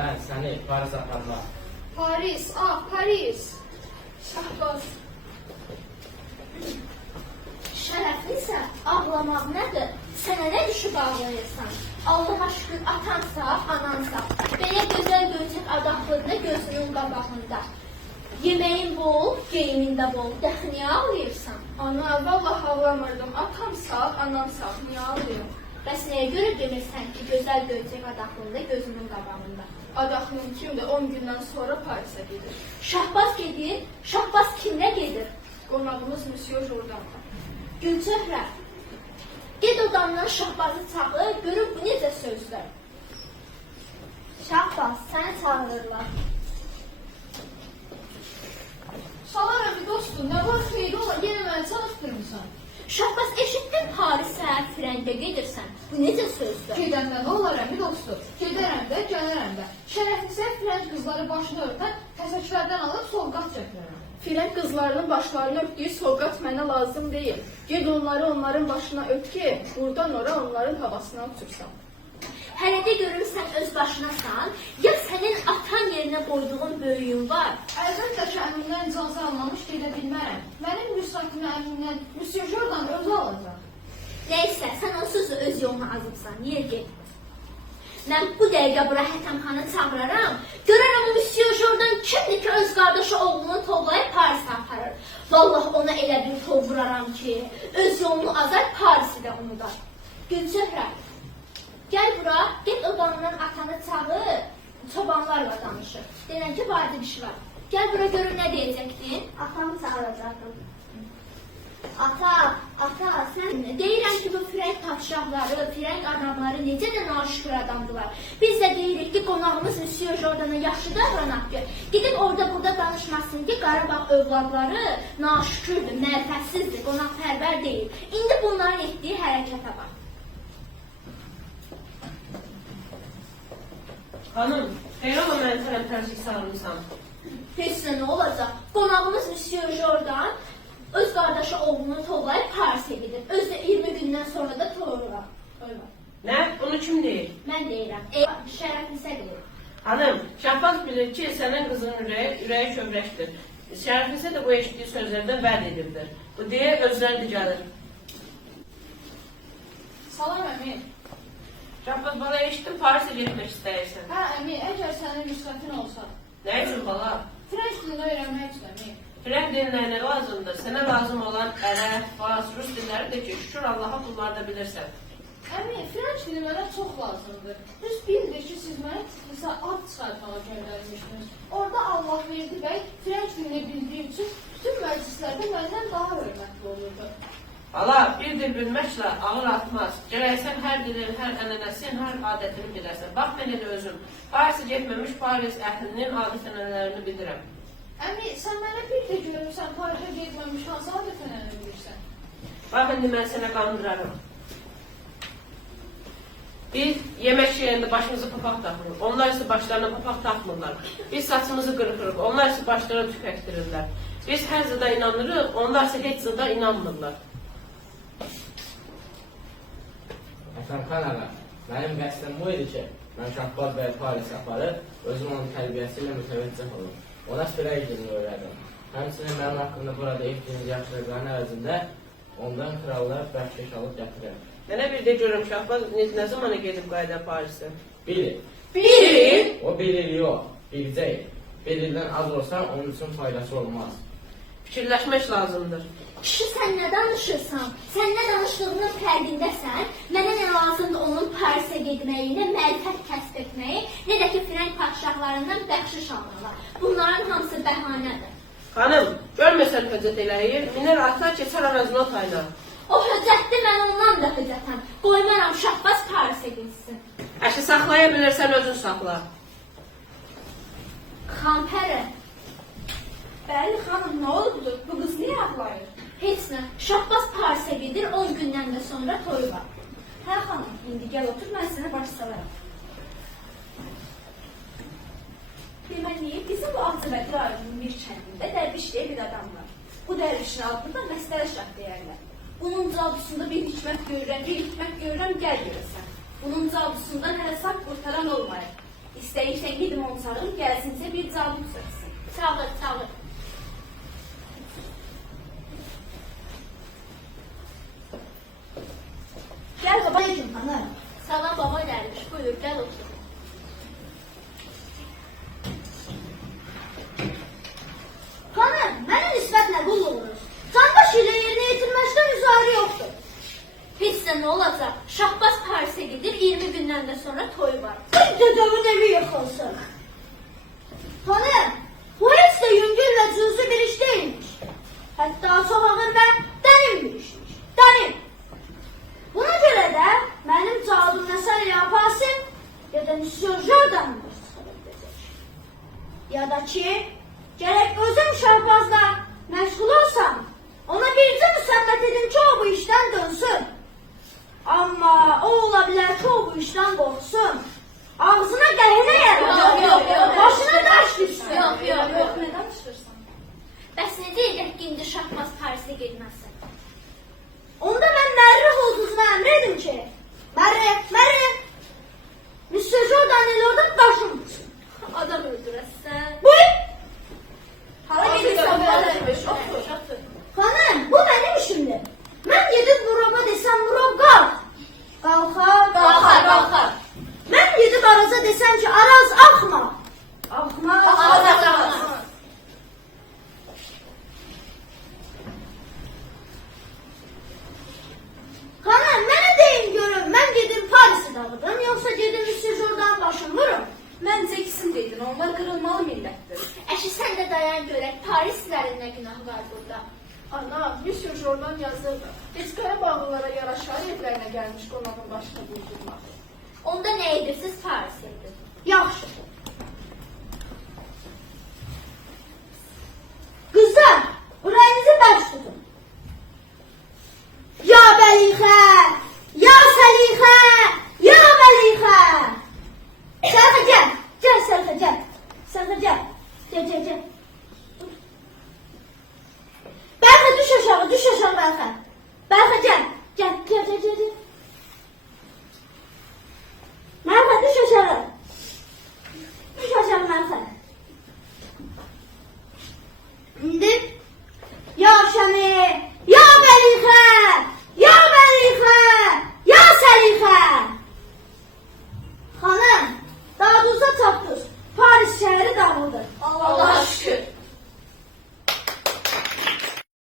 Ben səni Paris aparmaq. Paris, Paris. Şahbaz. Şərəflisə, ağlamaq nədir? Sənə nə düşüb ağlayırsan? Allaha şükür, atansa, anansa. Belə gözəl göyçək adaqlığında gözünün qabağında. Yeməyin bol, geyimin də bol. Dəxi niyə ağlayırsan? Ana, vallahi ağlamırdım. Atam sağ, anam sağ. Niyə ağlayım? Bəs nəyə görə demirsən ki, gözəl göyçək adaqlığında gözünün qabağında? Adaxlım kimdir? 10 gündən sonra Parisə gedir. Şahbaz gedir, Şahbaz kimlə gedir? Qonağımız Monsieur Jordan. Gülçöhrə, ged odamdan Şahbazı çağır, görür bu necə sözdür. Şahbaz, səni çağırırlar. Salar əmi dostum, nə var xeyri ola, yenə məni çalışdırmısan. Şahbaz, eşitdin Parisə, Firəngə gedirsən. Bu necə sözdür? Gedəndə nə olar əmi dostum? Gedərəm də, gələrəm də. Şərəflisə Firənc qızları başını örtən kəsəklərdən alıb solqat çəkirəm. Firənc qızlarının başlarını örtdüyü solqat mənə lazım deyil. Ged onların başına öt ki, buradan ora onların havasına uçursan. Hələ də görürsən öz başınasan, ya sənin atan yerinə qoyduğun böyüyün var. Əlbəttə əmimdən icazə almamış gedə bilmərəm. Mənim müstakimə əmimdən Monsieur Jordan özü alacaq. Neysə, sən onsuz da öz yoluna azıbsan, niyə get? Mən bu dəqiqə bura həkəmxana çağıraram, görərəm o Monsieur Jordan kimdir ki, öz qardaşı oğlunu tovlayıb Parisə aparır. Vallahi ona elə bir tov vuraram ki, öz yolunu azar, Parisi də unudar. Gülçöhrə, gəl bura, get odanından atanı çağır, çobanlarla danışır. Denən ki, vacib iş var. Gəl bura görün nə deyəcəkdin? Atamı çağıracaqdım. Ata, sən deyirəm ki, bu Firəng padşahları, Firəng adamları necə də naşükür adamdılar. Biz də deyirik ki, qonağımız Monsieur Jordan'a yaxşı davranaq ki, gidib orada burada danışmasın ki, Qarabağ övladları naşükürdür, mərfətsizdir, qonaqpərvər deyil. İndi bunların etdiyi hərəkətə bax. Hanım, xeyr ola mənim tərəmtərsik sarılırsan. Heç nə olacaq? Qonağımız Monsieur Jordan öz qardaşı oğlunu tovlayıb Parisə gedir. Özü 20 gündən sonra da toy var. Nə? Bunu kim deyir? Mən deyirəm. Şərəflisə deyir. Hanım, Şahbaz bilir ki, sənin qızın ürəyi kövrəkdir. Şərəflisə də bu eşitdiyi sözlərdən vəd edibdir. Bu deyə özləri gəlir. Salam əmi. Şahbaz, bana eşitdim, Parisə getmək istəyirsən. Hə əmi, əgər sənin rüsxətin olsa. Nə üçün bala? Firənc dilini öyrənmək üçün əmi. Firəng dilinə nə lazımdır? Sənə lazım olan ərəb, fars, rus dilləri de ki, şükür Allaha bunları da bilirsən. Əmi, Firənc dili mənə çox lazımdır. Düz bildir ki, siz mənə Tiflisə ad çıxartmağa göndərmişdiniz. Orada Allahverdi bəy Firənc dilini bildiyi üçün bütün məclislərdə məndən daha hörmətli olurdu. Bala, bir dil bilməklə ağır atmaz. Gərək sən hər dilin, hər ənənəsin, hər adətini bilərsən. Bax, mən elə özüm. Parisə getməmiş Paris əhlinin adət-ənənələrini bilirəm. Əmi, sən mənə bir də görürsən, Parisə getməmiş hansı adət-ənənəni bilirsən? Bax, indi mən sənə qandırarım. Biz yemək yerində başımızı papaq taxırıq. Onlar isə başlarına papaq taxmırlar. Biz saçımızı qırxırıq. Onlar isə başlarına tükəkdirirlər. Biz hər zıda inanırıq, onlar isə heç zıda inanmırlar. Həkəmxan ağa, mənim qəsdim bu idi ki, mən Şahbaz bəy Parisə aparıb, özüm onun tərbiyəsi ilə mütəvəccüh olum. Ona Firəng dilini öyrədim. Həmçinin mənim haqqında burada etdiyiniz yaxşılıqların əvəzində ondan krallar bəxşiş alıb gətirir. Mənə bir də görüm, Şahbaz nə zamana gedib qayıda Parisə? Bilir. Bilir? O bilir yox, biləcək. Bilirdən az olsa onun üçün faydası olmaz. Fikirləşmək lazımdır. Kişi, sən nə danışırsan? Sən nə danışdığının fərqindəsən? Mənə nə lazımdır onun Parisə getməyi, nə mərifət kəsb etməyi, nə də ki, Firəng padşahlarından bəxşiş almalar. Bunların hamısı bəhanədir. Xanım, görməsən höccət eləyir, minər ata keçər arazına otayla. O höccətdir, mən ondan da höccətəm. Qoymaram Şahbaz Parisə getsin. Əşi, saxlaya bilirsən, özün saxla. Xampərə, Bəli, xanım, nə olubdur? Bu qız niyə ağlayır? heç nə. Şahbaz Parisə gedir, 10 gündən də sonra toy var. Hə, xanım, indi gəl otur, mən sənə baş salaram. Deməli, bizim bu Ağzəbəti rayonunun bir kəndində dərviş deyə bir adam var. Bu dərvişin adını da Məstərə Şah deyərlər. Bunun cadusunda bir hikmət görürəm, gəl görəsən. Bunun cadusundan hələ sağ qurtaran olmayır. İstəyirsən gedim onu çağırım, gəlsinsə bir cabut çəksin. Çağır, çağır. Gəl baba üçün xanım. Salam baba gəlmiş, buyur, gəl otur. Xanım, mənə nisbətlə qulluğunuz. Candaş ilə yerinə yetirməkdə müzahirə yoxdur. Hissə nə olacaq? Şahbaz Parisə gedir, 20 gündən də sonra toy var. Bir dədəmin evi yıxılsın. Xanım, bu heç də yüngül və cüzi bir iş değilmiş. Hətta çox ağır və dərin bir işmiş. Dərin. Buna görə də mənim cavabım nəsər yaparsın, ya da Monsieur Jordan'ı çıxaracaq. Ya da ki, gərək özüm şahbazla məşğul olsam, ona bircə müsəbbət edim ki, o bu işdən dönsün. Amma o ola bilər ki, o bu işdən qorxsun. Ağzına qəhvə yarar. Başına daş düşsün. Yox. Nə danışırsan? Bəs necə edək ki, indi Şahbaz Parisə getməsin? Onda mən Mərri hovuzuna əmr edim ki, Mərri, Monsieur Jordan elə orada daşım düşsün. Adam öldürəsən. Buyur. Hala gedirsən, otur. Xanım, bu mənim işimdir. Mən gedib Murab'a desəm, Murab qalx. Qalxar. Mən gedib Araz'a desəm ki, Araz axma. Axmaz. Xanım, mənə deyin görüm, mən gedim Paris'i dağıdım, yoxsa gedim Monsieur Jordan başım vurum? Məncə ikisini deydin, onlar qırılmalı millətdir. Əşi sən də dayan görək, Parislilərin nə günahı var burada? Ana, Monsieur Jordan yazırdı. Heç Qarabağlılara yaraşar evlərinə gəlmiş qonağın başına vurdurmaq. Onda nə edirsiniz Parisə edin? Yaxşı.